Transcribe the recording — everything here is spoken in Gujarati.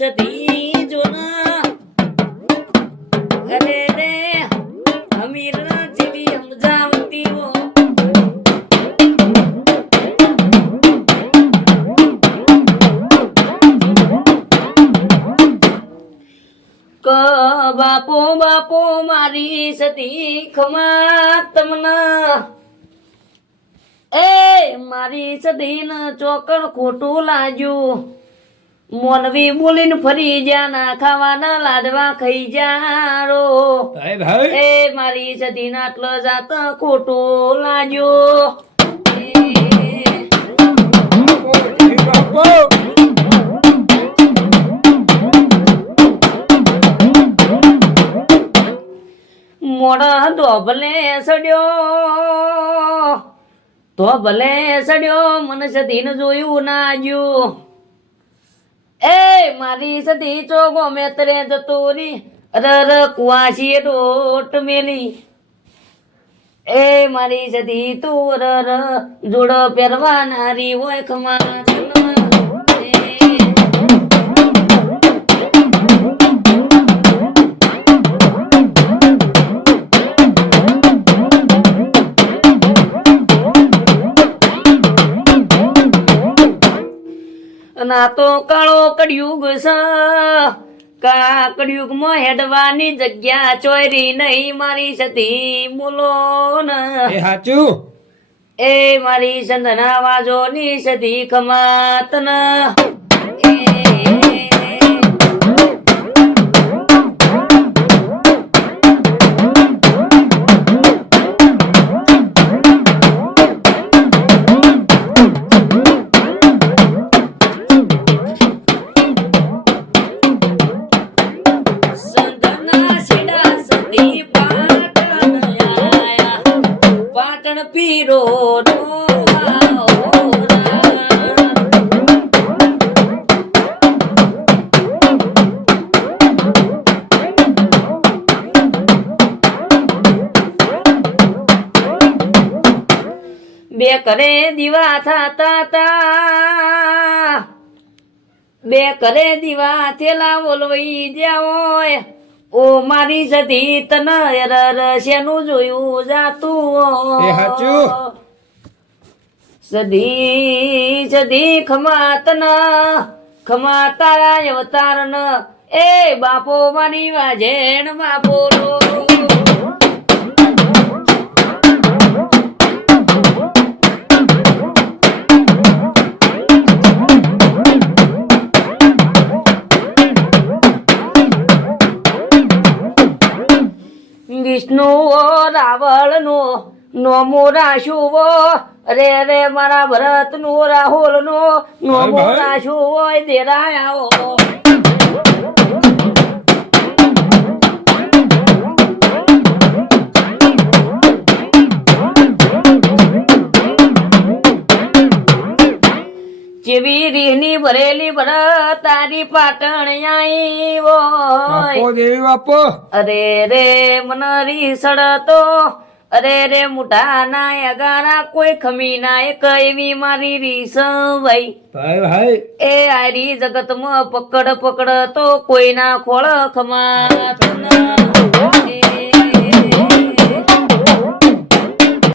સતી જોના અરે રે અમીર જેવી સમજાવતી હો બાપો બાપો મારી સતી ખમા તમના એ મારી સતી ન ચોકડ ખોટું લાગ્યું મોનવી બોલીને ફરી જા ના ખાવાના લાડવા ખાઈ જારો એ મારી સતી ના આટલો જાત ખોટું લાગ્યો મોડા ધોબલે સડ્યો મને સતી ને જોયું ના જ્યું એ મારી સતી ચોગો મેતરે જતોરી રર કુવાસી ડોટ મેલી એ મારી સતી તું રર જોડ પહેરવાનારી હોય ખમા ના તો કાળો કળિયુગ છે કાળા કળિયુગ માં હેડવાની જગ્યા ચોરી નહીં મારી સતી બોલો ને સાચું એ મારી સંધના વાજો ની સતી ખમાત ના પીરો બે કરે દીવા થતા તા બે કરે દીવા થેલા બોલવાઈ જ્યાં હોય ઓ મારી સતી તને શેનું જોયું જાતું સદી ખમા તના ખમા તારા અવતાર ન એ બાપો મારી વાજેણ બાપો વિષ્ણુ રાવળ નો નોમો રાશુવો રે રે મારા ભરત નો રાહુલ નો નોમો રાશુવો દેરાયાઓ જેવી રીહની ભરેલી ભરત તારી પાટણ આઈવો દેવી બાપો અરે રે મનરી સડતો અરે રે મુઠા ના અગારા કોઈ ખમી ના એવી મારી રીસ ભાઈ એ આરી જગત માં પકડ તો કોઈ ના ખોળ ખમા